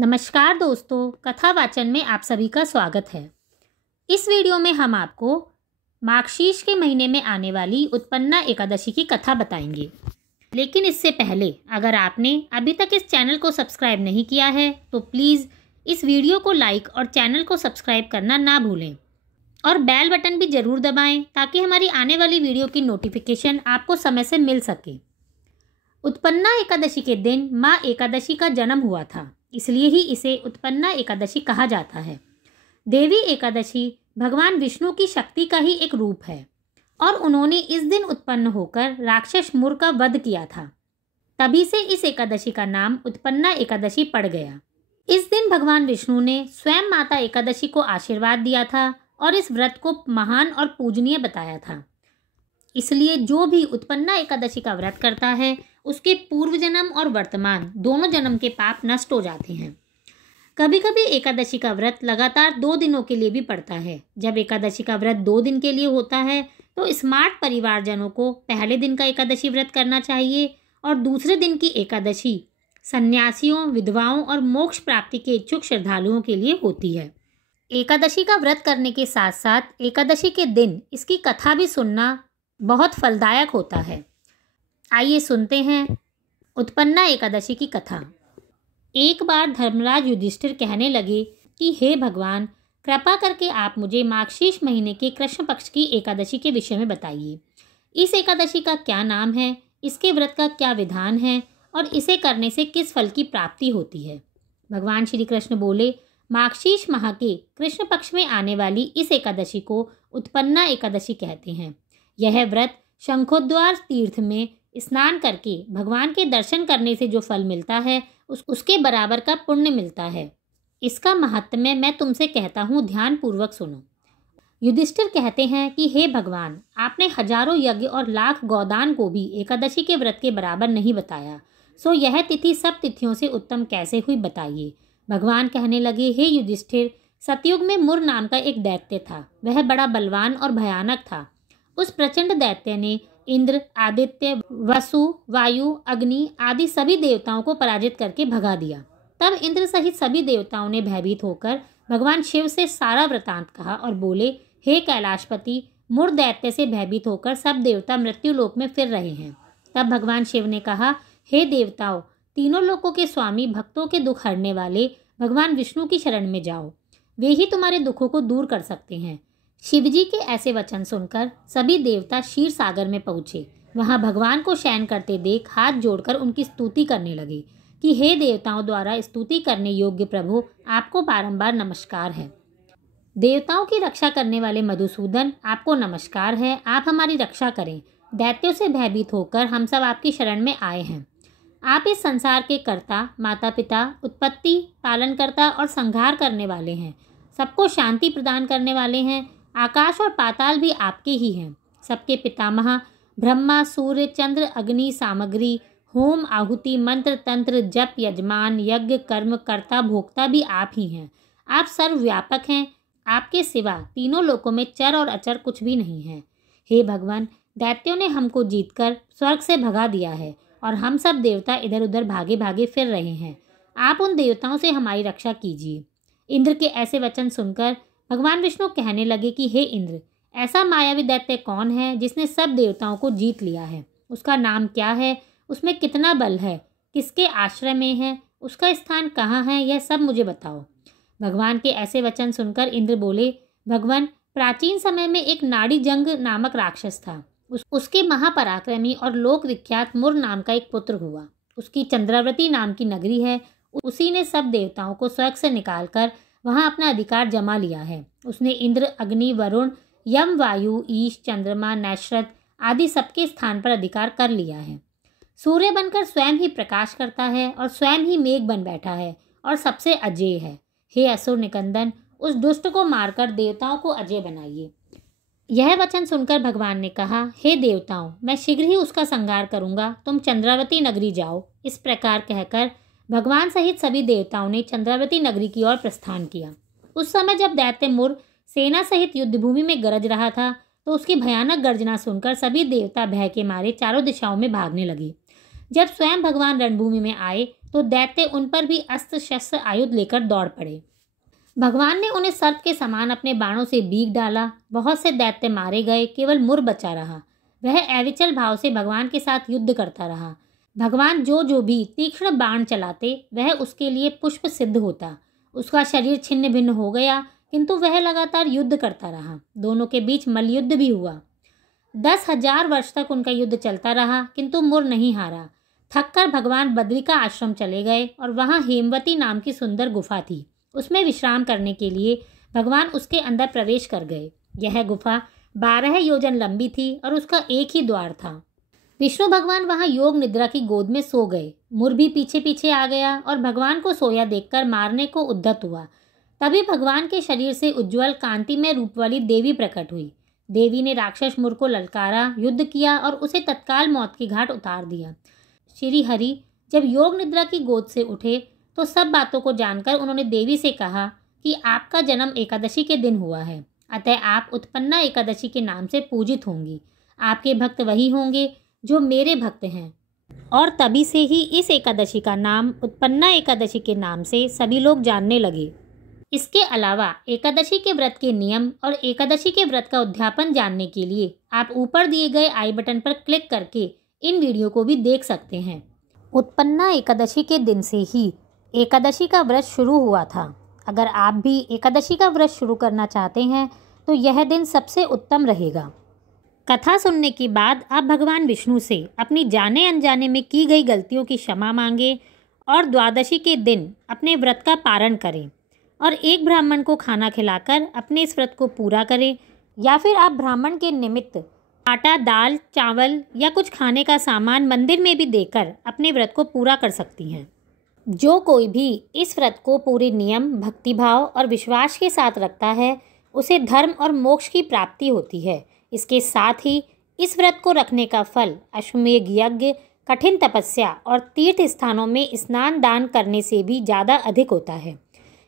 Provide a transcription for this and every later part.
नमस्कार दोस्तों, कथा वाचन में आप सभी का स्वागत है। इस वीडियो में हम आपको मार्गशीर्ष के महीने में आने वाली उत्पन्ना एकादशी की कथा बताएंगे। लेकिन इससे पहले अगर आपने अभी तक इस चैनल को सब्सक्राइब नहीं किया है तो प्लीज़ इस वीडियो को लाइक और चैनल को सब्सक्राइब करना ना भूलें और बेल बटन भी ज़रूर दबाएं ताकि हमारी आने वाली वीडियो की नोटिफिकेशन आपको समय से मिल सके। उत्पन्ना एकादशी के दिन माँ एकादशी का जन्म हुआ था, इसलिए ही इसे उत्पन्ना एकादशी कहा जाता है। देवी एकादशी भगवान विष्णु की शक्ति का ही एक रूप है और उन्होंने इस दिन उत्पन्न होकर राक्षस मुर का वध किया था। तभी से इस एकादशी का नाम उत्पन्ना एकादशी पड़ गया। इस दिन भगवान विष्णु ने स्वयं माता एकादशी को आशीर्वाद दिया था और इस व्रत को महान और पूजनीय बताया था। इसलिए जो भी उत्पन्ना एकादशी का व्रत करता है उसके पूर्व जन्म और वर्तमान दोनों जन्म के पाप नष्ट हो जाते हैं। कभी कभी एकादशी का व्रत लगातार 2 दिनों के लिए भी पड़ता है। जब एकादशी का व्रत 2 दिन के लिए होता है तो स्मार्ट परिवारजनों को पहले दिन का एकादशी व्रत करना चाहिए और दूसरे दिन की एकादशी सन्यासियों, विधवाओं और मोक्ष प्राप्ति के इच्छुक श्रद्धालुओं के लिए होती है। एकादशी का व्रत करने के साथ साथ एकादशी के दिन इसकी कथा भी सुनना बहुत फलदायक होता है। आइए सुनते हैं उत्पन्ना एकादशी की कथा। एक बार धर्मराज युधिष्ठिर कहने लगे कि हे भगवान, कृपा करके आप मुझे मार्गशीर्ष महीने के कृष्ण पक्ष की एकादशी के विषय में बताइए। इस एकादशी का क्या नाम है, इसके व्रत का क्या विधान है और इसे करने से किस फल की प्राप्ति होती है। भगवान श्री कृष्ण बोले, मार्गशीर्ष माह के कृष्ण पक्ष में आने वाली इस एकादशी को उत्पन्ना एकादशी कहते हैं। यह व्रत शंखोद्वार तीर्थ में स्नान करके भगवान के दर्शन करने से जो फल मिलता है उसके बराबर का पुण्य मिलता है। इसका महात्म्य मैं तुमसे कहता हूँ, ध्यान पूर्वक सुनो। युधिष्ठिर कहते हैं कि हे भगवान, आपने हजारों यज्ञ और लाख गौदान को भी एकादशी के व्रत के बराबर नहीं बताया, सो यह तिथि सब तिथियों से उत्तम कैसे हुई बताइए। भगवान कहने लगे, हे युधिष्ठिर, सतयुग में मुर नाम का एक दैत्य था। वह बड़ा बलवान और भयानक था। उस प्रचंड दैत्य ने इंद्र, आदित्य, वसु, वायु, अग्नि आदि सभी देवताओं को पराजित करके भगा दिया। तब इंद्र सहित सभी देवताओं ने भयभीत होकर भगवान शिव से सारा वृतांत कहा और बोले, हे कैलाशपति, मुर दैत्य से भयभीत होकर सब देवता मृत्यु लोक में फिर रहे हैं। तब भगवान शिव ने कहा, हे देवताओं, तीनों लोकों के स्वामी, भक्तों के दुख हरने वाले भगवान विष्णु की शरण में जाओ, वे ही तुम्हारे दुखों को दूर कर सकते हैं। शिवजी के ऐसे वचन सुनकर सभी देवता क्षीर सागर में पहुंचे। वहां भगवान को शयन करते देख हाथ जोड़कर उनकी स्तुति करने लगे कि हे देवताओं द्वारा स्तुति करने योग्य प्रभु, आपको बारंबार नमस्कार है। देवताओं की रक्षा करने वाले मधुसूदन, आपको नमस्कार है, आप हमारी रक्षा करें। दैत्यों से भयभीत होकर हम सब आपकी शरण में आए हैं। आप इस संसार के कर्ता, माता पिता, उत्पत्ति, पालनकर्ता और संहार करने वाले हैं। सबको शांति प्रदान करने वाले हैं। आकाश और पाताल भी आपके ही हैं। सबके पितामह ब्रह्मा, सूर्य, चंद्र, अग्नि, सामग्री, होम, आहुति, मंत्र, तंत्र, जप, यजमान, यज्ञ, कर्म, कर्ता, भोक्ता भी आप ही हैं। आप सर्वव्यापक हैं। आपके सिवा तीनों लोकों में चर और अचर कुछ भी नहीं है। हे भगवान, दैत्यों ने हमको जीतकर स्वर्ग से भगा दिया है और हम सब देवता इधर उधर भागे भागे फिर रहे हैं। आप उन देवताओं से हमारी रक्षा कीजिए। इंद्र के ऐसे वचन सुनकर भगवान विष्णु कहने लगे कि हे इंद्र, ऐसा मायावी दैत्य कौन है जिसने सब देवताओं को जीत लिया है? उसका नाम क्या है? उसमें कितना बल है? किसके आश्रय में है? उसका स्थान कहाँ है? यह सब मुझे बताओ। भगवान के ऐसे वचन सुनकर इंद्र बोले, भगवान, प्राचीन समय में एक नाड़ी जंग नामक राक्षस था। उसके महापराक्रमी और लोक विख्यात मुर नाम का एक पुत्र हुआ। उसकी चंद्रावती नाम की नगरी है। उसी ने सब देवताओं को स्वर्ग से निकालकर वहां अपना अधिकार जमा लिया है। उसने इंद्र, अग्नि, वरुण, यम, वायु, ईश, चंद्रमा, नैश्रत आदि सबके स्थान पर अधिकार कर लिया है। सूर्य बनकर स्वयं ही प्रकाश करता है और स्वयं ही मेघ बन बैठा है और सबसे अजेय है। हे असुर निकंदन, उस दुष्ट को मारकर देवताओं को अजेय बनाइए। यह वचन सुनकर भगवान ने कहा, हे देवताओं, मैं शीघ्र ही उसका संहार करूंगा। तुम चंद्रावती नगरी जाओ। इस प्रकार कहकर भगवान सहित सभी देवताओं ने चंद्रावती नगरी की ओर प्रस्थान किया। उस समय जब दैत्य मुर सेना सहित युद्धभूमि में गरज रहा था तो उसकी भयानक गर्जना सुनकर सभी देवता भय के मारे चारों दिशाओं में भागने लगे। जब स्वयं भगवान रणभूमि में आए तो दैत्य उन पर भी अस्त्र शस्त्र आयुध लेकर दौड़ पड़े। भगवान ने उन्हें सर्प के समान अपने बाणों से बीग डाला। बहुत से दैत्य मारे गए, केवल मुर बचा रहा। वह अविचल भाव से भगवान के साथ युद्ध करता रहा। भगवान जो भी तीक्ष्ण बाण चलाते वह उसके लिए पुष्प सिद्ध होता। उसका शरीर छिन्न भिन्न हो गया, किंतु वह लगातार युद्ध करता रहा। दोनों के बीच मल्लयुद्ध भी हुआ। 10,000 वर्ष तक उनका युद्ध चलता रहा, किंतु मुर नहीं हारा। थककर भगवान बद्री का आश्रम चले गए और वहाँ हेमवती नाम की सुंदर गुफा थी। उसमें विश्राम करने के लिए भगवान उसके अंदर प्रवेश कर गए। यह गुफा 12 योजन लंबी थी और उसका एक ही द्वार था। विष्णु भगवान वहाँ योग निद्रा की गोद में सो गए। मुर भी पीछे पीछे आ गया और भगवान को सोया देखकर मारने को उद्यत हुआ। तभी भगवान के शरीर से उज्ज्वल कांति में रूप वाली देवी प्रकट हुई। देवी ने राक्षस मुर को ललकारा, युद्ध किया और उसे तत्काल मौत की घाट उतार दिया। श्री हरि जब योग निद्रा की गोद से उठे तो सब बातों को जानकर उन्होंने देवी से कहा कि आपका जन्म एकादशी के दिन हुआ है, अतः आप उत्पन्ना एकादशी के नाम से पूजित होंगी। आपके भक्त वही होंगे जो मेरे भक्त हैं। और तभी से ही इस एकादशी का नाम उत्पन्ना एकादशी के नाम से सभी लोग जानने लगे। इसके अलावा एकादशी के व्रत के नियम और एकादशी के व्रत का उद्यापन जानने के लिए आप ऊपर दिए गए आई बटन पर क्लिक करके इन वीडियो को भी देख सकते हैं। उत्पन्ना एकादशी के दिन से ही एकादशी का व्रत शुरू हुआ था। अगर आप भी एकादशी का व्रत शुरू करना चाहते हैं तो यह दिन सबसे उत्तम रहेगा। कथा सुनने के बाद आप भगवान विष्णु से अपनी जाने अनजाने में की गई गलतियों की क्षमा मांगे और द्वादशी के दिन अपने व्रत का पारण करें और एक ब्राह्मण को खाना खिलाकर अपने इस व्रत को पूरा करें, या फिर आप ब्राह्मण के निमित्त आटा, दाल, चावल या कुछ खाने का सामान मंदिर में भी देकर अपने व्रत को पूरा कर सकती हैं। जो कोई भी इस व्रत को पूरे नियम, भक्तिभाव और विश्वास के साथ रखता है उसे धर्म और मोक्ष की प्राप्ति होती है। इसके साथ ही इस व्रत को रखने का फल अश्वमेध यज्ञ, कठिन तपस्या और तीर्थ स्थानों में स्नान दान करने से भी ज़्यादा अधिक होता है।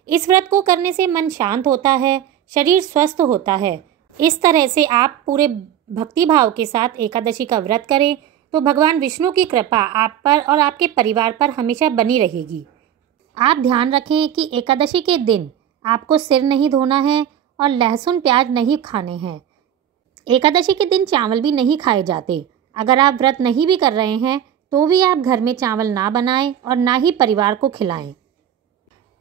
इस व्रत को करने से मन शांत होता है, शरीर स्वस्थ होता है। इस तरह से आप पूरे भक्तिभाव के साथ एकादशी का व्रत करें तो भगवान विष्णु की कृपा आप पर और आपके परिवार पर हमेशा बनी रहेगी। आप ध्यान रखें कि एकादशी के दिन आपको सिर नहीं धोना है और लहसुन प्याज नहीं खाने हैं। एकादशी के दिन चावल भी नहीं खाए जाते। अगर आप व्रत नहीं भी कर रहे हैं तो भी आप घर में चावल ना बनाएं और ना ही परिवार को खिलाएं।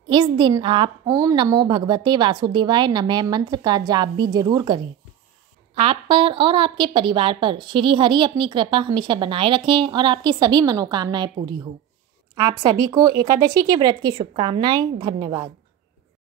इस दिन आप ओम नमो भगवते वासुदेवाय नमः मंत्र का जाप भी जरूर करें। आप पर और आपके परिवार पर श्री हरि अपनी कृपा हमेशा बनाए रखें और आपकी सभी मनोकामनाएं पूरी हो। आप सभी को एकादशी के व्रत की शुभकामनाएं। धन्यवाद।